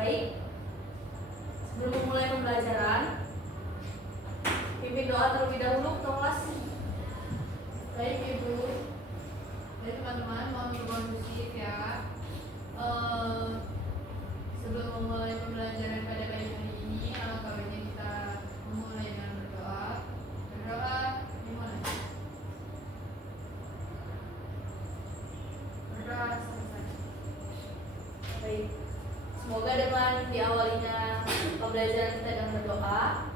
Baik, sebelum memulai pembelajaran, pimpin doa terlebih dahulu untuk kelas. Baik Ibu, baik teman-teman, mohon berkondusif ya. Sebelum memulai pembelajaran pada pagi hari ini, alangkah baiknya kita memulai dengan berdoa. Berdoa dimulai. Berdoa selesai. Baik, semoga dengan diawalinya pembelajaran kita dengan berdoa,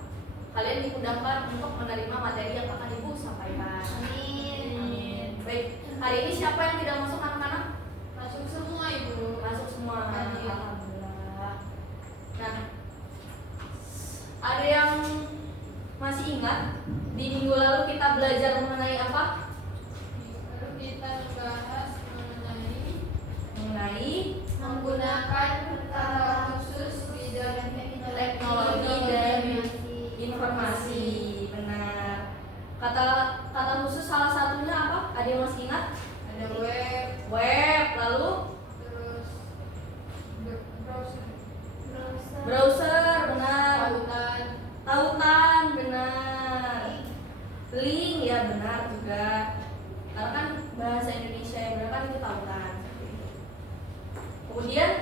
kalian dimudahkan untuk menerima materi yang akan Ibu sampaikan. Amin. Baik, hari ini siapa yang tidak masuk anak-anak? Masuk semua Ibu. Masuk semua. Hadir. Alhamdulillah. Nah, ada yang masih ingat di minggu lalu kita belajar mengenai apa? Lalu kita membahas mengenai menggunakan kata khusus bidang Teknologi dan informasi. Benar. Kata khusus salah satunya apa? Ada yang masih ingat? ada web, Web, lalu terus browser, benar. tautan, benar. Link, ya benar juga. Karena kan bahasa Indonesia yang benar kan itu tautan. Kemudian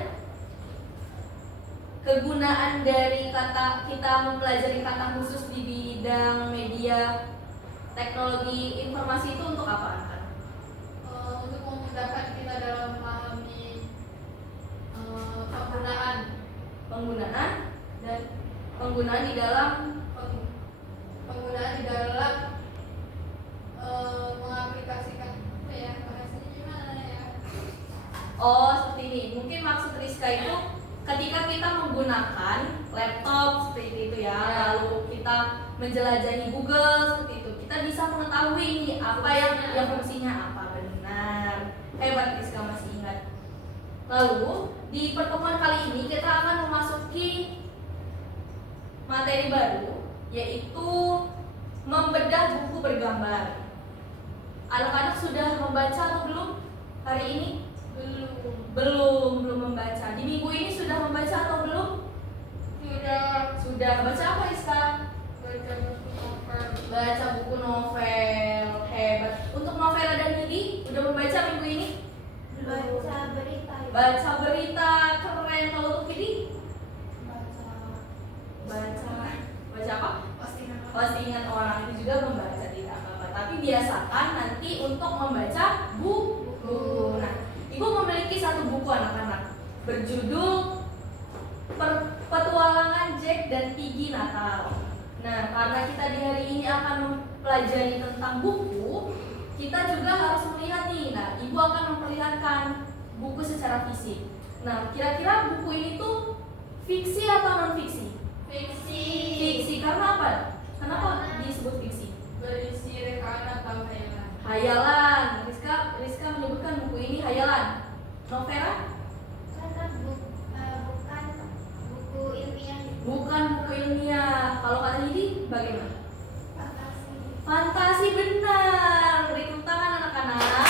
kegunaan dari kata, kita mempelajari kata khusus di bidang media teknologi informasi itu untuk apa? untuk memudahkan kita dalam memahami penggunaan di dalam mengaplikasikan apa ya, bahasanya gimana ya? Oh, seperti ini. Mungkin maksud Rizka itu ketika kita menggunakan laptop seperti itu ya, lalu kita menjelajahi Google seperti itu, kita bisa mengetahui nih apa yang fungsinya apa. Benar. Hebat, Rizka masih ingat. Lalu di pertemuan kali ini kita akan memasuki materi baru, yaitu membedah buku bergambar. Anak-anak sudah membaca atau belum hari ini? Belum membaca. Di minggu ini sudah membaca atau belum? Sudah. Baca apa, Rizka? Baca buku novel. Hebat. Untuk Novela dan Nidi udah membaca minggu ini? Baca berita. Keren. Kalau untuk Nidi? Baca apa? Postingan orang. Itu juga membaca, tidak apa-apa. Tapi biasakan nanti untuk membaca buku. Nah, Ibu memiliki satu buku anak-anak berjudul Petualangan Jack dan Piggy Natal. Nah, karena kita di hari ini akan mempelajari tentang buku, kita juga harus melihat nih. Nah, Ibu akan memperlihatkan buku secara fisik. Nah, kira-kira buku ini tuh fiksi atau non fiksi? Fiksi. Karena apa? Kenapa disebut fiksi? Berisi rekaan atau khayalan. Hayalan. Rizka menyebutkan buku ini hayalan. Novela? Bukan buku ilmiah. Kalau kata Lidi bagaimana? Fantasi, benar. Beri tepuk tangan anak-anak.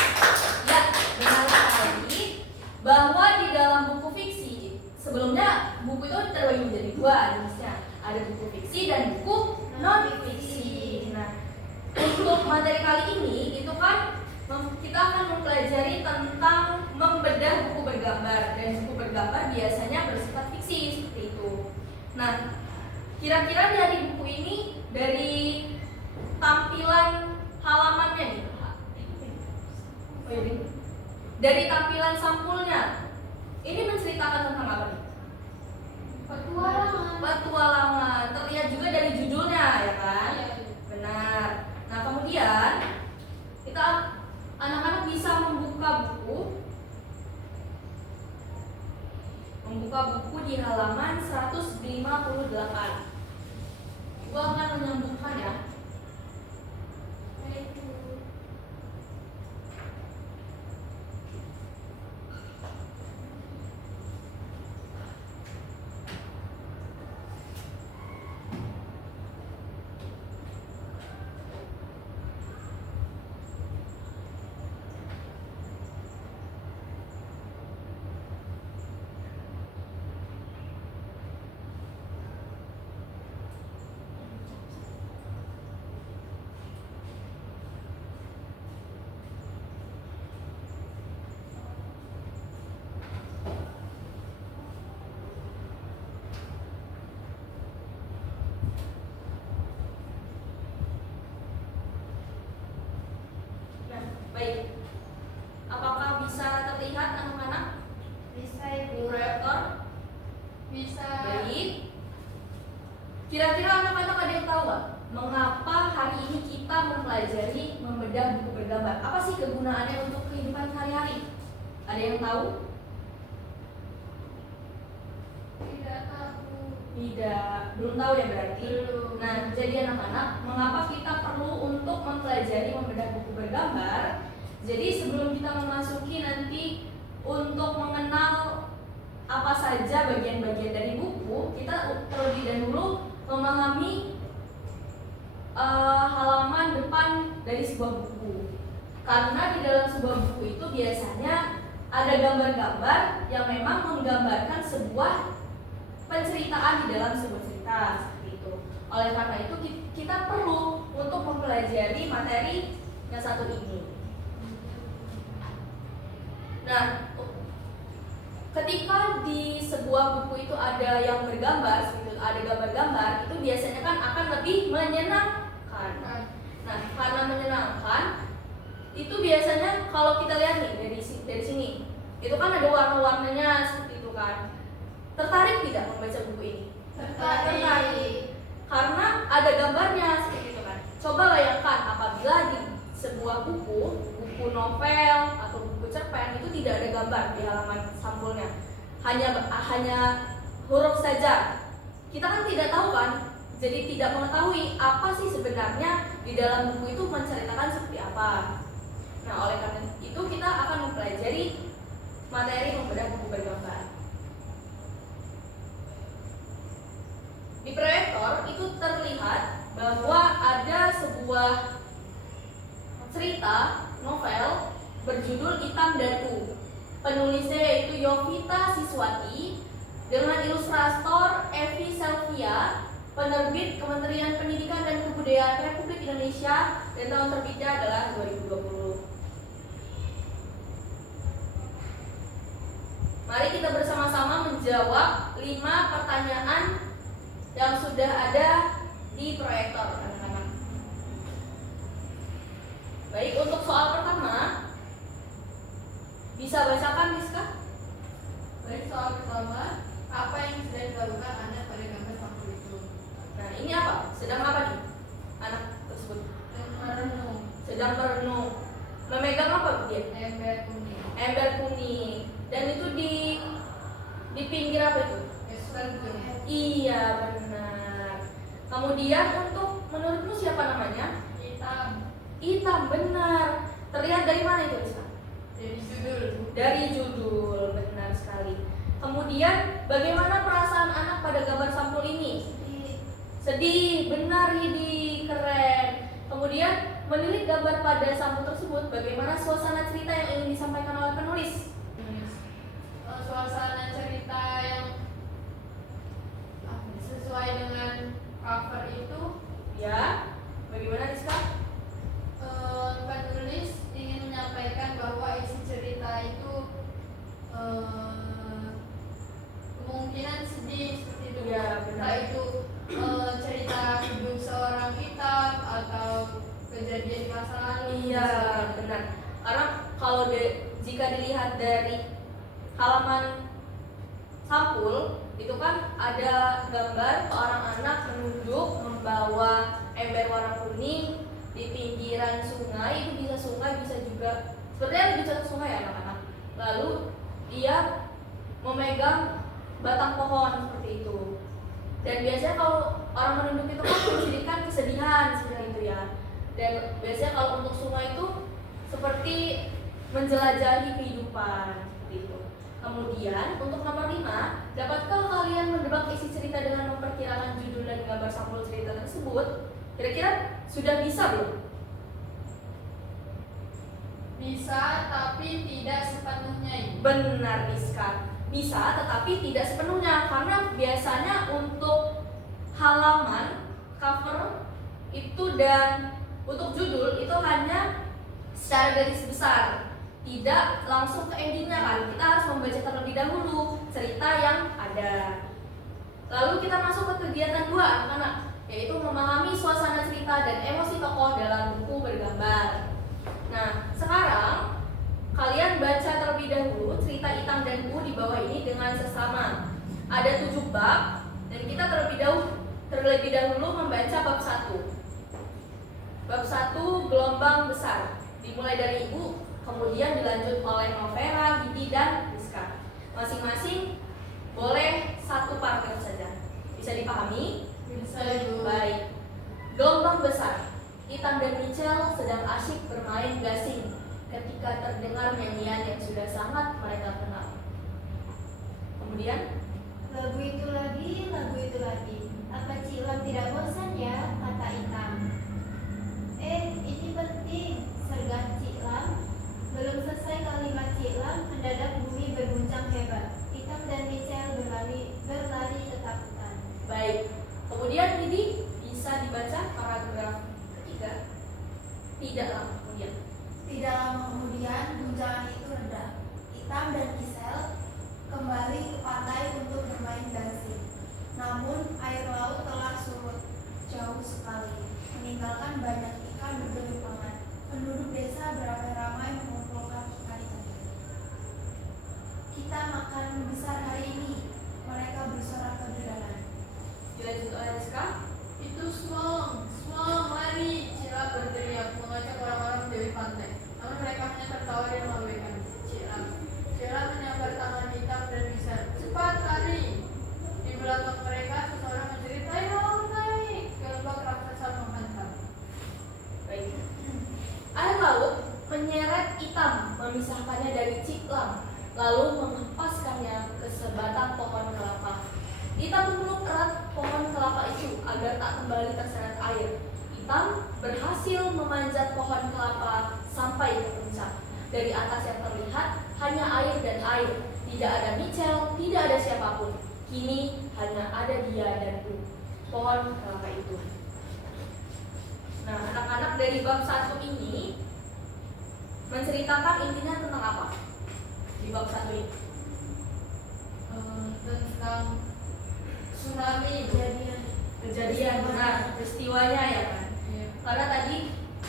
Ya, benar sekali. Bahwa di dalam buku fiksi, sebelumnya buku itu terbagi menjadi dua jenisnya. Ada buku fiksi dan buku non fiksi. Nah, untuk materi kali ini itu kan kita akan mempelajari tentang membedah buku bergambar, dan buku bergambar biasanya bersifat fiksi seperti itu. Nah, kira-kira dari buku ini, dari tampilan halamannya nih, dari tampilan sampulnya, ini menceritakan tentang apa nih? Petualangan. Terlihat juga dari judulnya, ya kan? Benar. Nah, kemudian kita anak-anak bisa membuka buku di halaman 158. Ibu akan menyambungkan ya. Kira-kira anak-anak ada yang tahu nggak? Mengapa hari ini kita mempelajari membedah buku bergambar? Apa sih kegunaannya untuk kehidupan sehari-hari? Ada yang tahu? Tidak tahu. Tidak, belum tahu ya berarti. Belum. Nah, jadi anak-anak, mengapa kita perlu untuk mempelajari membedah buku bergambar? Jadi sebelum kita memasuki nanti untuk mengenal apa saja bagian-bagian dari buku, kita terlebih dahulu memahami halaman depan dari sebuah buku. Karena di dalam sebuah buku itu biasanya ada gambar-gambar yang memang menggambarkan sebuah penceritaan di dalam sebuah cerita seperti itu. Oleh karena itu kita perlu untuk mempelajari materi yang satu ini. Nah, ketika di sebuah buku itu ada yang bergambar, ada gambar-gambar, itu biasanya kan akan lebih menyenangkan. Nah, karena menyenangkan, itu biasanya kalau kita lihat nih dari sini, itu kan ada warna-warnanya seperti itu kan. Tertarik tidak membaca buku ini? Tertarik. Karena ada gambarnya seperti itu kan. Coba bayangkan apabila di sebuah buku novel atau buku cerpen itu tidak ada gambar di halaman sampulnya, hanya huruf saja. Kita kan tidak tahu kan, jadi tidak mengetahui apa sih sebenarnya di dalam buku itu menceritakan seperti apa. Nah, oleh karena itu kita akan mempelajari materi membedah buku bergambar. Di proyektor itu terlihat bahwa ada sebuah cerita novel berjudul Hitam dan U. Penulisnya yaitu Yovita Siswati dengan ilustrator Evi Selvia, penerbit Kementerian Pendidikan dan Kebudayaan Republik Indonesia, dan tahun terbitnya adalah 2020. Mari kita bersama-sama menjawab 5 pertanyaan yang sudah ada di proyektor, anak-anak. Baik, untuk soal pertama bisa bacakan, Rizka? Baik, soal pertama, apa yang sudah dilakukan anak pada gambar sampul itu? Nah, ini apa? Sedang apa nih anak tersebut? Merenung. Sedang merenung. Memegang apa dia? Ember kuning. Ember kuning. Dan itu di pinggir apa itu? Sorghum. Iya, benar. Kemudian untuk menurutmu siapa namanya? Hitam. Hitam, benar. Terlihat dari mana itu, Rizka? Dari judul. Dari judul, benar sekali. Kemudian bagaimana perasaan anak pada gambar sampul ini? Sedih, benar Hidi, keren. Kemudian menilik gambar pada sampul tersebut, bagaimana suasana cerita yang ingin disampaikan oleh penulis? Suasana cerita yang sesuai dengan cover itu, Ya, bagaimana Rizka? penulis ingin menyampaikan bahwa isi cerita itu kemungkinan sedih seperti itu. Ya, benar. Entah itu cerita hidup seorang hitam atau kejadian di masa lalu. Iya, benar. Karena kalau jika dilihat dari halaman sampul, itu kan ada gambar seorang anak menunduk membawa ember warna kuning di pinggiran sungai. Itu bisa sungai, bisa juga sebenarnya lebih cocok sungai ya anak-anak. Lalu dia memegang batang pohon seperti itu. Dan biasanya kalau orang menunduk itu kan menunjukkan kesedihan seperti itu ya. Dan biasanya kalau untuk sungai itu seperti menjelajahi kehidupan seperti itu. Kemudian untuk nomor 5, dapatkah kalian menebak isi cerita dengan memperkirakan judul dan gambar sampul cerita tersebut? Kira-kira sudah bisa belum? Bisa, tapi tidak sepenuhnya. Benar, Rizka. Bisa, tetapi tidak sepenuhnya. Karena biasanya untuk halaman, cover itu dan untuk judul itu hanya secara garis besar, tidak langsung ke endingnya kan. Kita harus membaca terlebih dahulu cerita yang ada. Lalu kita masuk ke kegiatan 2 anak-anak, yaitu memahami suasana cerita dan emosi tokoh dalam buku bergambar. Nah, sekarang kalian baca terlebih dahulu cerita Hitam dan U di bawah ini dengan sesama. Ada 7 bab dan kita terlebih terlebih dahulu membaca bab 1. Bab 1 gelombang besar, dimulai dari Ibu, kemudian dilanjut oleh Novera, Gidi, dan Rizka. Masing-masing boleh 1 paragraf saja. Bisa dipahami? Bisa Ibu. Baik. Gelombang besar. Ethan dan Mitchell sedang asyik bermain gasing ketika terdengar nyanyian yang sudah sangat mereka kenal. Kemudian, Lagu itu lagi. Apa Cik Lam tidak bosan ya? Kata Itam. Ini penting, sergah Cik Lam. Belum selesai kalimat Cik Lam, mendadak bumi berguncang hebat. Itam dan Mitchell berlari ketakutan. baik. Kemudian Didi bisa dibaca paragraf ketiga. Tidak lama kemudian. Tidak lama kemudian, guncangan itu reda. Itam dan Gisel kembali ke pantai untuk bermain gasing. Namun, air laut telah surut jauh sekali, meninggalkan banyak ikan bergelimpangan. Penduduk desa beramai-ramai mengumpulkan ikan-ikan. Kita makan besar hari ini, mereka bersorak kegerangan. Dilanjut oleh Rizka. Itu Smong, lari! Cila berteriak mengajak orang-orang dari pantai. Namun mereka hanya tertawa dan mengabaikan Cila menyambar tangan Hitam dan bisa cepat lari. Di belakang mereka seseorang menjerit, ayo naik! Gelombang raksasa menghantam. Baik. Air laut menyeret Itam, memisahkannya dari Cik Lam, lalu menghempaskannya ke sebatang pohon kelapa. Itam memeluk erat pohon kelapa itu agar tak kembali terseret air. Itam berhasil memanjat pohon kelapa sampai ke puncak. Dari atas yang terlihat hanya air dan air. Tidak ada Mitchell, tidak ada siapapun. Kini hanya ada dia dan pohon kelapa itu. Nah, anak-anak dari bab 1 ini menceritakan intinya tentang apa? Di bab 1 ini. Tentang tsunami Kejadian benar, peristiwanya ya kan. Iya. Karena tadi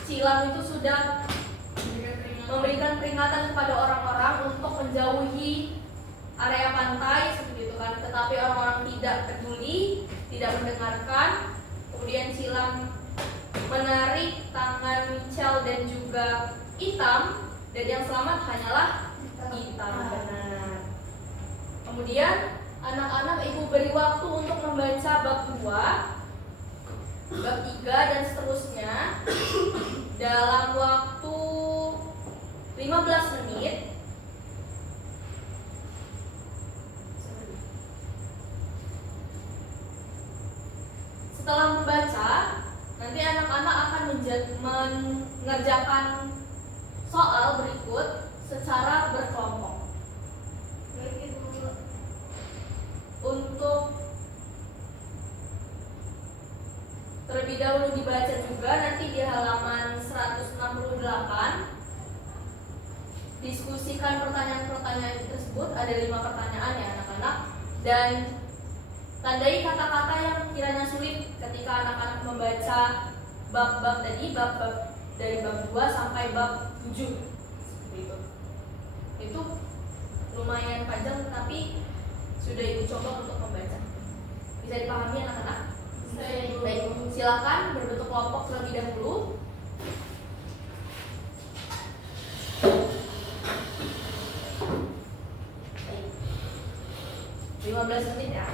Cilam itu sudah memberikan peringatan kepada orang-orang untuk menjauhi area pantai seperti itu kan. Tetapi orang-orang tidak peduli, tidak mendengarkan. Kemudian Cilam menarik tangan Mitchell dan juga Itam, dan yang selamat hanyalah Itam. Benar. Kemudian anak-anak ibu beri waktu untuk membaca bab 2, bab 3 dan seterusnya dalam waktu 15 menit. Setelah membaca, nanti anak-anak akan mengerjakan soal berikut secara berkelompok. Baik Ibu. Untuk terlebih dahulu dibaca juga nanti di halaman 168. Diskusikan pertanyaan-pertanyaan tersebut, ada 5 pertanyaan ya anak-anak, dan tandai kata-kata yang kiranya sulit ketika anak-anak membaca bab-bab tadi, bab-bab dari bab 2 sampai bab 7 seperti itu. Itu lumayan panjang tapi sudah ibu coba untuk membaca. Bisa dipahami anak-anak? Bisa Ibu. Baik, silakan berbentuk kelompok terlebih dahulu. Baik. 15 menit ya.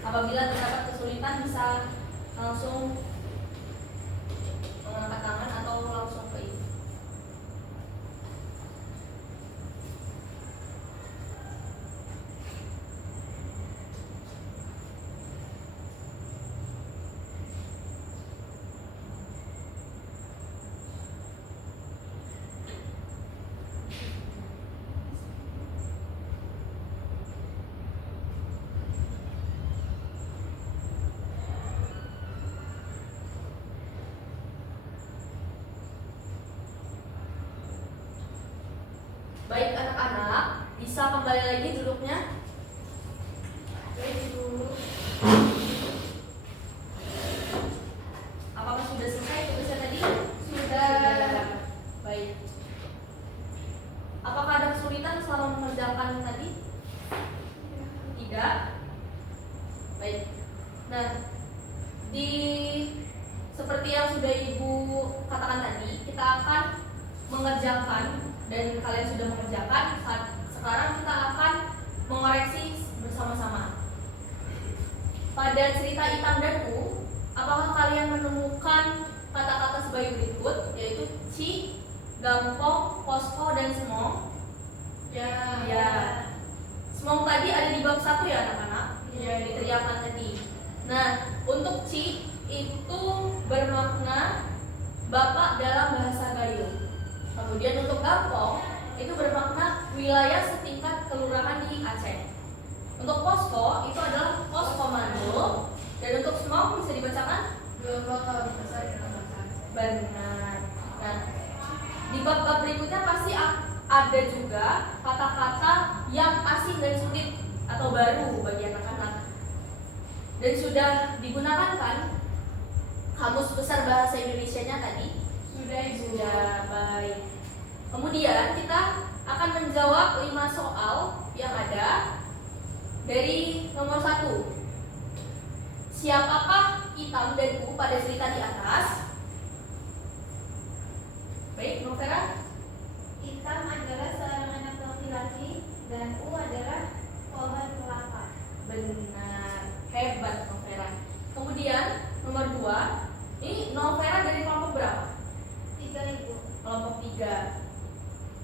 Apabila terdapat kesulitan bisa langsung mengangkat tangan atau langsung ke ibu. Baik anak-anak, bisa kembali lagi duduknya. Baik Ibu. Apakah sudah selesai tugasnya tadi? Sudah. Baik. Apakah ada kesulitan selama mengerjakan tadi? Tidak. Baik. Nah, di seperti yang sudah Ibu katakan tadi, kita akan mengerjakan dan kalian sudah mengerjakan. Sekarang kita akan mengoreksi bersama-sama. Pada cerita Itam dan U, apakah kalian menemukan kata-kata sebagai berikut, yaitu ci, gampong, posko, dan semong? Ya. Semong tadi ada di bab 1 ya anak-anak, yang diteriakan tadi. Nah, untuk ci itu bermakna bapak dalam bahasa Gayo. Kemudian untuk gampong itu bermakna wilayah setingkat kelurahan di Aceh. Untuk posko itu adalah pos komando, dan untuk semong bisa dibacakan Lembaga besar Indonesia. benar. Nah, di bab-bab berikutnya pasti ada juga kata-kata yang asing dan sulit atau baru bagi anak-anak. Dan sudah digunakan kan kamus besar bahasa Indonesianya tadi? Sudah Ibu. Sudah, baik. Kemudian kita akan menjawab 5 soal yang ada dari nomor 1. Siapakah Itam dan U pada cerita di atas? Baik, Novera. Itam adalah seorang anak laki-laki dan U adalah pohon kelapa. Benar, hebat Novera. Kemudian nomor 2, ini Novera dari kelompok berapa? 3 Ibu. Kelompok 3.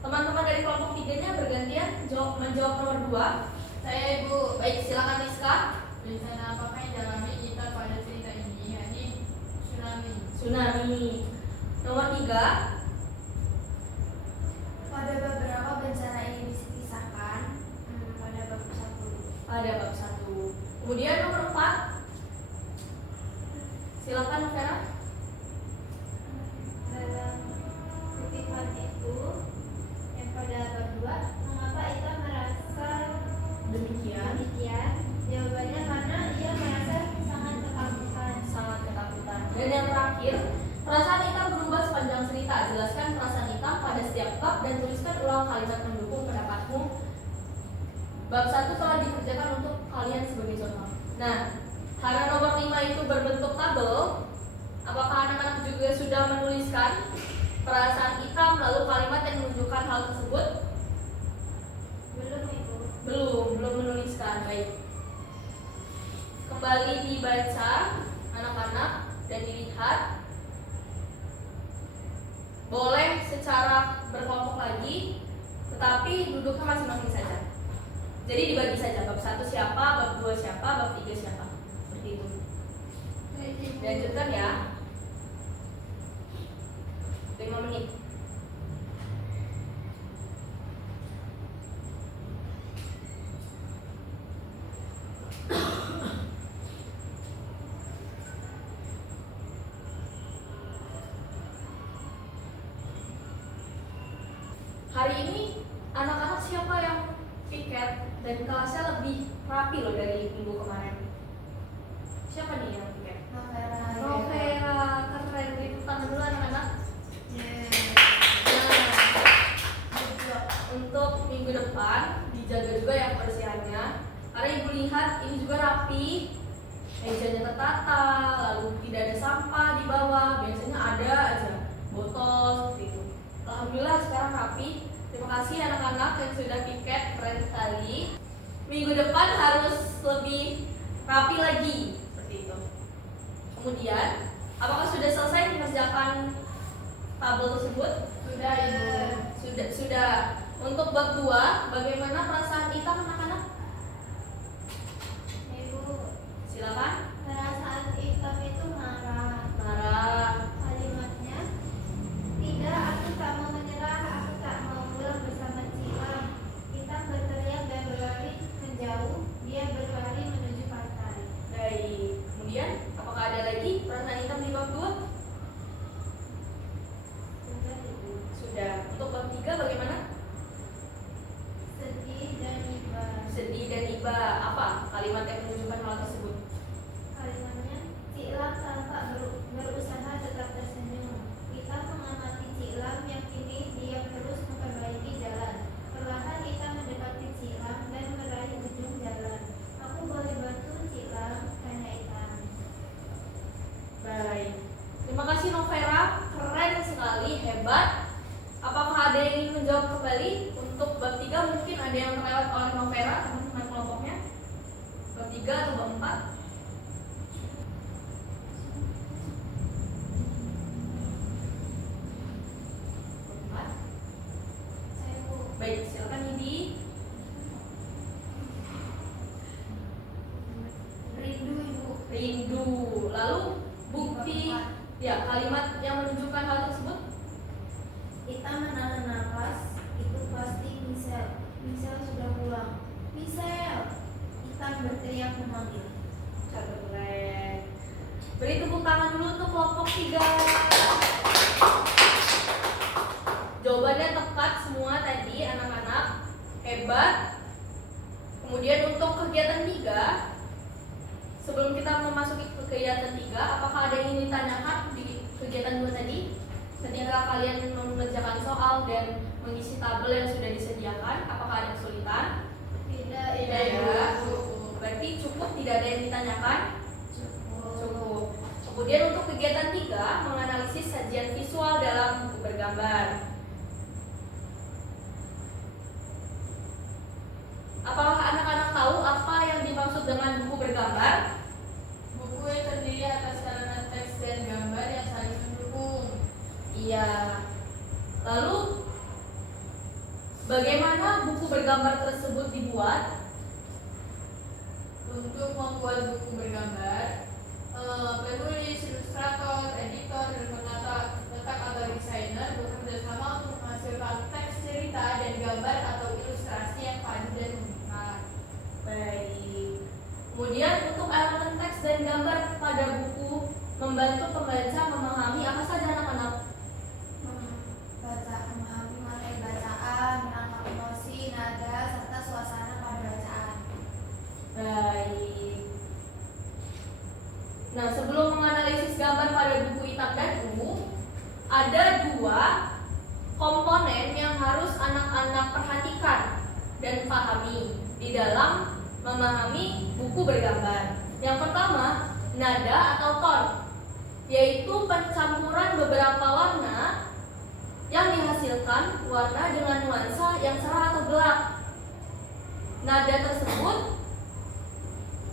Teman-teman dari kelompok 3-nya bergantian menjawab nomor 2. Saya Ibu. Baik, silakan Rizka. Bencana apakah yang dialami kita pada cerita ini? Yakni tsunami. Tsunami. Nomor 3. Pada beberapa bencana ini disisahkan pada bab 1. Ada bab 1. Kemudian nomor 4. Silakan Novera. Dalam kutipan itu yang pada bab 2, mengapa Itam merasa Demikian. demikian? Jawabannya karena ia merasa sangat ketakutan. Sangat ketakutan. Dan yang terakhir, perasaan Itam berubah sepanjang cerita. Jelaskan perasaan Itam pada setiap bab dan tuliskan ulang kalimat mendukung pendapatmu. Bab 1 telah dikerjakan untuk kalian sebagai contoh. Nah, karena nomor 5 itu berbentuk tabel, apakah anak-anak juga sudah menuliskan perasaan Itam lalu kalimat yang menunjukkan hal tersebut? Belum Ibu. Belum menuliskan. Baik. Kembali dibaca anak-anak dan dilihat. Boleh secara berkelompok lagi, tetapi duduknya masing-masing saja. Jadi dibagi saja, bab 1 siapa, bab 2 siapa, bab 3 siapa. Seperti itu. Baik, Ibu. Lanjutkan ya. 5 menit. Hari ini anak-anak siapa yang piket dan kelasnya lebih rapi loh dari minggu kemarin? Siapa nih yang piket? Novera, keren. Beri tangan dulu anak-anak. Nah, untuk minggu depan dijaga juga ya kebersihannya. Karena ibu lihat ini juga rapi, mejanya tertata, lalu tidak ada sampah di bawah. Biasanya ada aja botol seperti itu. Alhamdulillah sekarang rapi. Terima kasih anak-anak yang sudah piket, keren sekali. Minggu depan harus lebih rapi lagi seperti itu. Kemudian, apakah sudah selesai mengerjakan tabel tersebut? Sudah Ibu. Sudah. Untuk bab 2, bagaimana perasaan Itam anak-anak? Ibu, Silakan. perasaan Itam itu marah. Marah. Kalimatnya, tidak, aku tak mau menyerah, aku tak mau pulang bersama Cilam. Itam berteriak dan berlari menjauh, dia berlari menuju pantai. Baik. Kemudian, apakah ada lagi perasaan Itam di bab 2? Sudah Ibu. Sudah. Untuk bab 3 bagaimana? Sedih dan iba. Sedih dan iba. Apa kalimat yang menunjukkan hal tersebut? Kalimatnya, Cilam tampak berusaha tetap tersenyum. Itam mengamati Cilam yang kini diam terus memperbaiki jalan. Perlahan Itam mendekati Cilam dan meraih ujung jalan. Aku boleh bantu Cilam, tanya Itam. rindu. Lalu bukti ya kalimat yang menunjukkan hal tersebut. Ita menahan nafas, itu pasti Michelle. Michelle sudah pulang. Michelle! Ita berteriak memanggil. Keren. Beri tepuk tangan dulu untuk kelompok 3. Jawabannya tepat semua tadi anak-anak. Hebat. Kemudian untuk kegiatan 3, sebelum kita memasuki ke kegiatan 3, apakah ada yang ingin ditanyakan di kegiatan 2 tadi? Ketika kalian mengerjakan soal dan mengisi tabel yang sudah disediakan, apakah ada kesulitan? Tidak, Tidak ya. Berarti cukup, tidak ada yang ditanyakan? Cukup. Kemudian untuk kegiatan 3, menganalisis sajian visual dalam buku bergambar. Apakah anak-anak tahu apa yang dimaksud dengan buku bergambar? Buku yang terdiri atas sarana teks dan gambar yang saling mendukung. Iya. Lalu bagaimana buku bergambar tersebut dibuat? Untuk membuat buku bergambar, penulis, ilustrator, editor, dan penata atau desainer bekerja sama untuk menghasilkan teks cerita dan gambar atau ilustrasi yang padu dan menarik. Baik. Kemudian untuk elemen teks dan gambar pada buku membantu pembaca memahami apa saja anak-anak? Memahami materi bacaan, menangkap emosi, nada, serta suasana pada bacaan. Baik. Nah, sebelum menganalisis gambar pada buku Itab dan U, ada 2 komponen yang harus anak-anak perhatikan dan pahami di dalam memahami buku bergambar. Yang pertama, nada atau ton, yaitu pencampuran beberapa warna yang dihasilkan warna dengan nuansa yang cerah atau gelap. Nada tersebut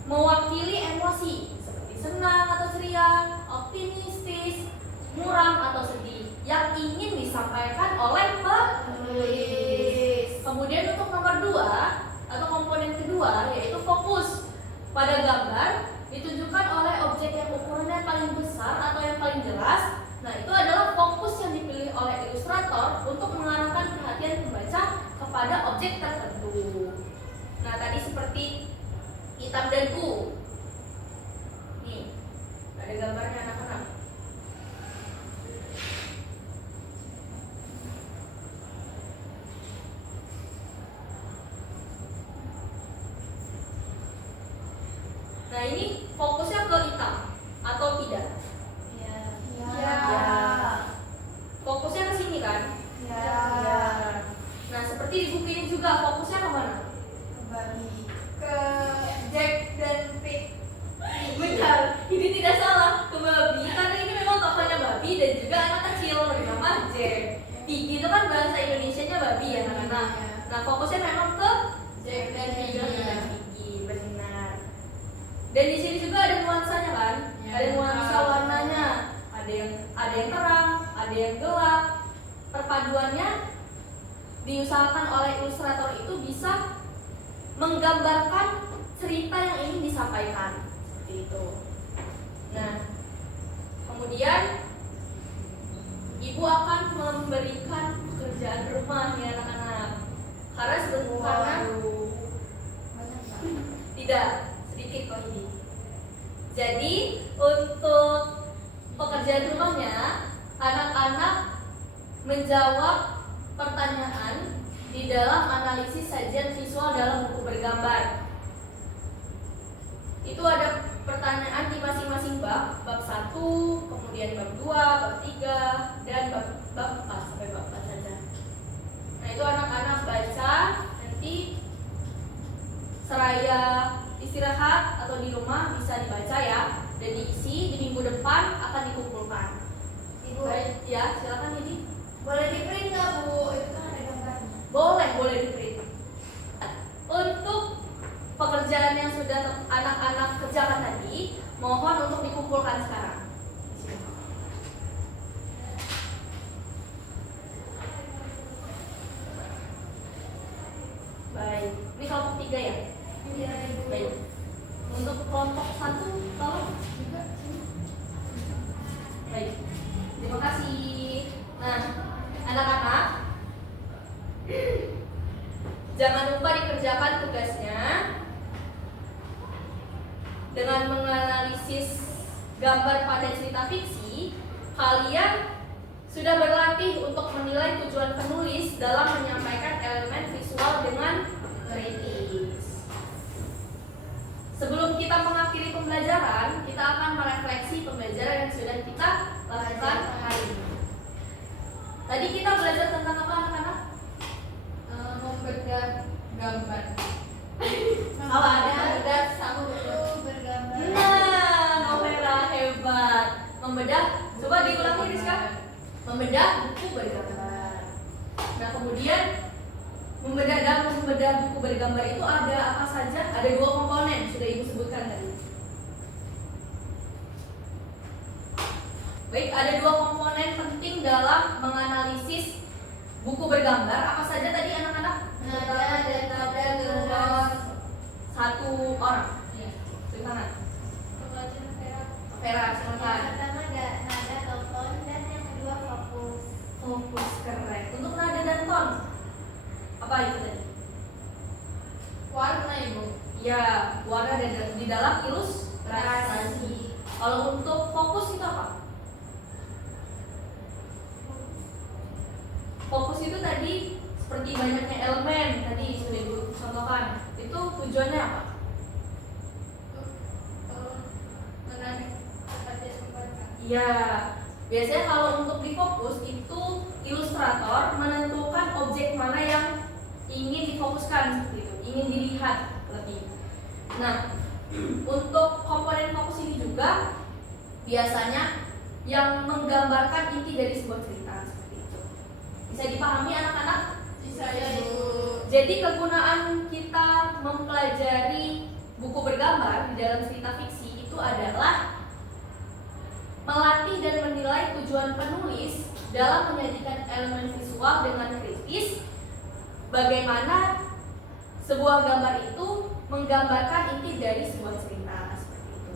mewakili emosi seperti senang atau ceria, optimistis, muram atau sedih yang ingin disampaikan oleh penulis. Kemudian untuk nomor 2 atau komponen kedua yaitu fokus. Pada gambar ditunjukkan oleh objek yang ukurannya paling besar atau yang paling jelas. Nah, itu adalah fokus yang dipilih oleh ilustrator untuk mengarahkan perhatian pembaca kepada objek tertentu. Nah, tadi seperti hitam dan U. Nih, ada gambarnya anak-anak. Nah, ini fokusnya ke hitam atau tidak? Ya. Ya. Fokusnya ke sini kan? Ya. Nah, seperti di buku ini juga fokusnya ke mana? Babi. Ke Jack dan Pig. Benar, ini tidak salah, ke babi karena ini memang tokohnya babi dan juga anak kecil bernama Jack. Piggy itu kan bahasa Indonesianya babi ya anak-anak. Nah, fokusnya memang ke Jack dan Piggy, benar. Dan di sini juga ada nuansanya kan? Ya, Ada nuansa warnanya. Ada yang terang, ada yang gelap. Perpaduannya diusahakan oleh ilustrator itu bisa menggambarkan cerita yang ingin disampaikan. Seperti itu. Nah, kemudian ibu akan memberikan pekerjaan rumah nih anak-anak. Karena tidak sedikit kok ini. Jadi untuk pekerjaan rumahnya anak-anak menjawab pertanyaan di dalam analisis sajian visual dalam buku bergambar. Itu ada pertanyaan di masing-masing bab 1, kemudian bab 2, bab 3, dan bab 4 sampai bab 4 saja. Nah, itu anak-anak baca nanti seraya istirahat atau di rumah bisa dibaca ya, dan diisi di minggu depan akan dikumpulkan. Ibu, Baik, ya silakan ini. boleh di print nggak Bu? Itu kan ada gambarnya. Boleh di print. Untuk pekerjaan yang sudah anak-anak kerjakan tadi, mohon untuk dikumpulkan sekarang. Di sini. Baik, ini kelompok 3 ya? Iya Ibu. Baik. Untuk kelompok 1, tolong dengan menganalisis gambar pada cerita fiksi, kalian sudah berlatih untuk menilai tujuan penulis dalam menyampaikan elemen visual dengan kritis. Sebelum kita mengakhiri pembelajaran, kita akan merefleksi pembelajaran yang sudah kita lakukan hari ini. Tadi kita belajar tentang apa, anak-anak? Membedah gambar. Salah, ada. Membedah sama bentuk. bergambar. Nah, Novera hebat. Membedah, coba diulangi Rizka. Membedah buku bergambar. Nah, kemudian dalam membedah buku bergambar itu ada apa saja? Ada 2 komponen, sudah Ibu sebutkan tadi. Baik, ada 2 komponen penting dalam menganalisis buku bergambar. Apa saja tadi anak-anak? Nada dan nada gerak. 1 orang. Silakan. Vera, Yang silakan. pertama nada atau ton dan yang kedua fokus. Fokus, keren. Untuk nada dan ton, apa itu tadi? Warna, Ibu. Ya, warna di dalam ilustrasi. Kalau untuk fokus itu apa? Fokus itu tadi seperti banyaknya elemen tadi sudah Ibu contohkan. Itu tujuannya apa? Menarik perhatian membaca. Ya, biasanya kalau untuk di fokus itu ilustrator menentukan objek mana yang ingin difokuskan seperti itu, ingin dilihat lebih. Nah, untuk komponen fokus ini juga biasanya yang menggambarkan inti dari sebuah cerita seperti itu. Bisa dipahami anak-anak? Bisa ya, Ibu. Jadi kegunaan kita mempelajari buku bergambar di dalam cerita fiksi itu adalah melatih dan menilai tujuan penulis dalam menyajikan elemen visual dengan kritis, bagaimana sebuah gambar itu menggambarkan inti dari sebuah cerita seperti itu.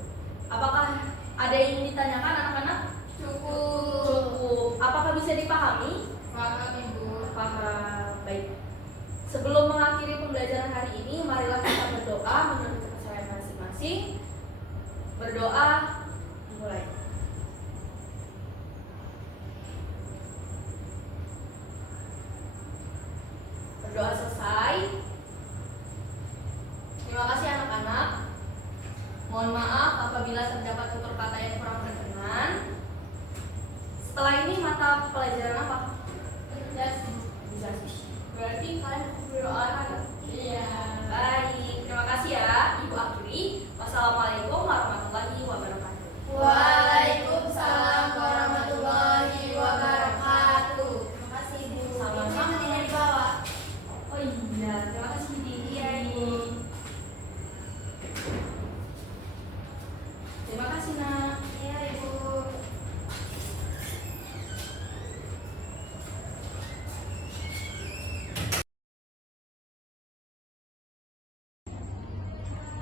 Apakah ada yang ingin ditanyakan anak-anak? Cukup. Apakah bisa dipahami? Paham, Ibu. Paham. Baik. Sebelum mengakhiri pembelajaran hari ini, marilah kita berdoa menurut kepercayaan masing-masing. Berdoa dimulai. Berdoa selesai. Terima kasih anak-anak. Mohon maaf apabila terdapat tutur kata yang kurang berkenan. Setelah ini mata pelajaran apa? Organisasi. Berarti kalian berdoa kan? Iya. Baik, terima kasih ya. Ibu akhiri. Wassalamualaikum warahmatullahi wabarakatuh. Waalaikumsalam warahmatullahi wabarakatuh. Terima kasih Bu. Sama-sama. Ini pentingnya di bawah. Oh iya, terima kasih Didi. Iya, Ibu. Terima kasih Nak. Iya Ibu.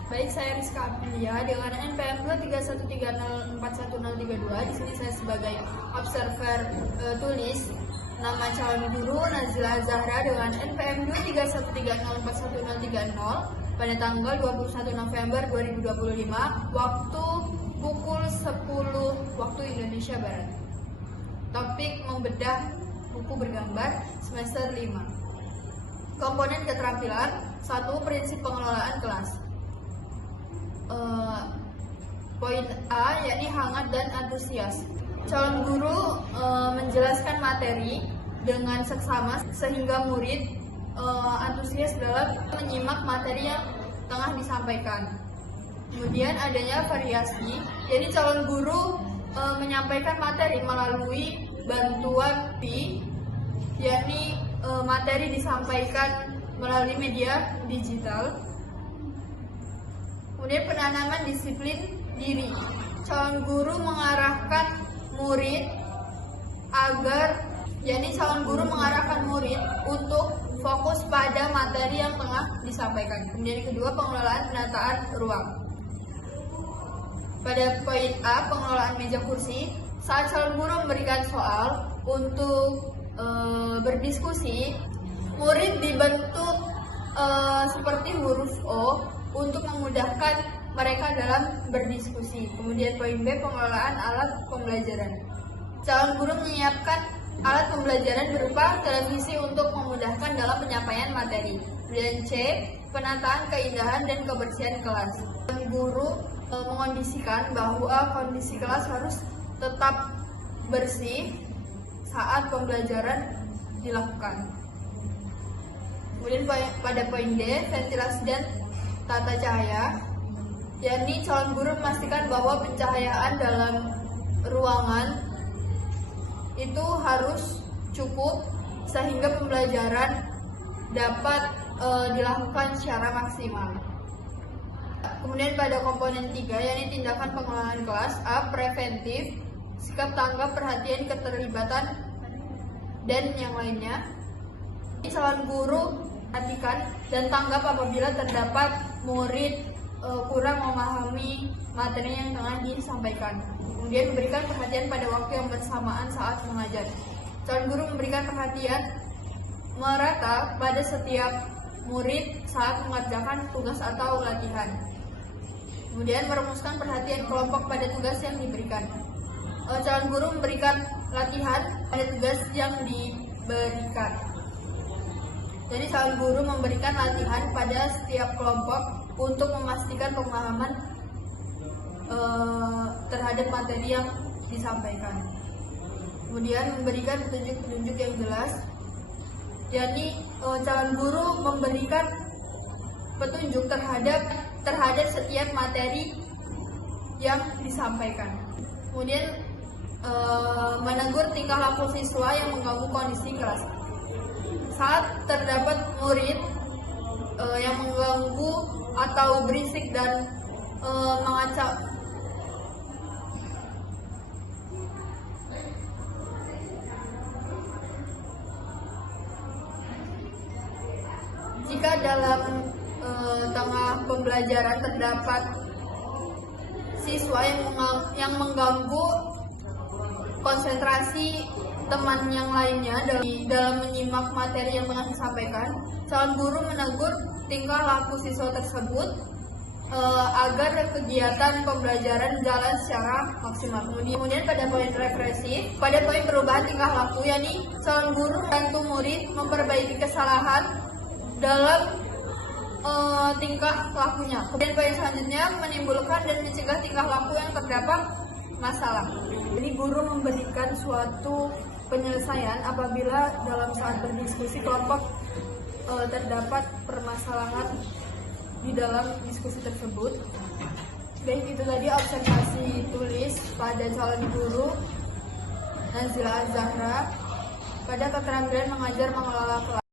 Baik, saya Rizka Aprilia dengan NPM 23130411032. Di sini saya sebagai observer tulis. Nama calon guru Nazila Zahra dengan NPM 23130411030 pada tanggal 21 November 2025, waktu pukul 10 waktu Indonesia Barat. Topik membedah buku bergambar semester 5. Komponen keterampilan 1. Prinsip pengelolaan kelas. Poin A yakni hangat dan antusias. Calon guru menjelaskan materi dengan seksama sehingga murid antusias dalam menyimak materi yang tengah disampaikan. Kemudian adanya variasi, jadi calon guru menyampaikan materi melalui bantuan P, yakni materi disampaikan melalui media digital. Kemudian penanaman disiplin diri. Calon guru mengarahkan murid calon guru mengarahkan murid untuk fokus pada materi yang tengah disampaikan. Kemudian kedua, pengelolaan penataan ruang. Pada poin A, pengelolaan meja kursi, saat calon guru memberikan soal untuk berdiskusi, murid dibentuk seperti huruf O untuk memudahkan mereka dalam berdiskusi. Kemudian poin B, pengelolaan alat pembelajaran. Calon guru menyiapkan alat pembelajaran berupa televisi untuk memudahkan dalam penyampaian materi. Kemudian C, penataan keindahan dan kebersihan kelas. Guru mengondisikan bahwa kondisi kelas harus tetap bersih saat pembelajaran dilakukan. Kemudian pada poin D, ventilasi dan tata cahaya, yakni calon guru memastikan bahwa pencahayaan dalam ruangan itu harus cukup sehingga pembelajaran dapat dilakukan secara maksimal. Kemudian pada komponen 3, yakni tindakan pengelolaan kelas. A, preventif, sikap tanggap, perhatian, keterlibatan, dan yang lainnya. Calon guru perhatikan dan tanggap apabila terdapat murid kurang memahami materi yang tengah disampaikan. Kemudian memberikan perhatian pada waktu yang bersamaan saat mengajar. Calon guru memberikan perhatian merata pada setiap murid saat mengerjakan tugas atau latihan. Kemudian merumuskan perhatian kelompok pada tugas yang diberikan. Calon guru memberikan latihan pada tugas yang diberikan. Jadi calon guru memberikan latihan pada setiap kelompok untuk memastikan pemahaman terhadap materi yang disampaikan. Kemudian memberikan petunjuk-petunjuk yang jelas. Jadi calon guru memberikan petunjuk terhadap setiap materi yang disampaikan. Kemudian menegur tingkah laku siswa yang mengganggu kondisi kelas. Saat terdapat murid yang mengganggu atau berisik dan mengacau jika dalam tengah pembelajaran terdapat siswa yang mengganggu konsentrasi teman yang lainnya dalam menyimak materi yang tengah disampaikan, calon guru menegur tingkah laku siswa tersebut agar kegiatan pembelajaran jalan secara maksimal. Kemudian pada poin represif, pada poin perubahan tingkah laku, yakni calon guru membantu murid memperbaiki kesalahan dalam tingkah lakunya. Kemudian poin selanjutnya, menimbulkan dan mencegah tingkah laku yang terdapat masalah. Jadi guru memberikan suatu penyelesaian apabila dalam saat berdiskusi kelompok terdapat permasalahan di dalam diskusi tersebut. Baik, itu tadi observasi tulis pada calon guru Nazila Azahra pada keterampilan mengajar mengelola kelas.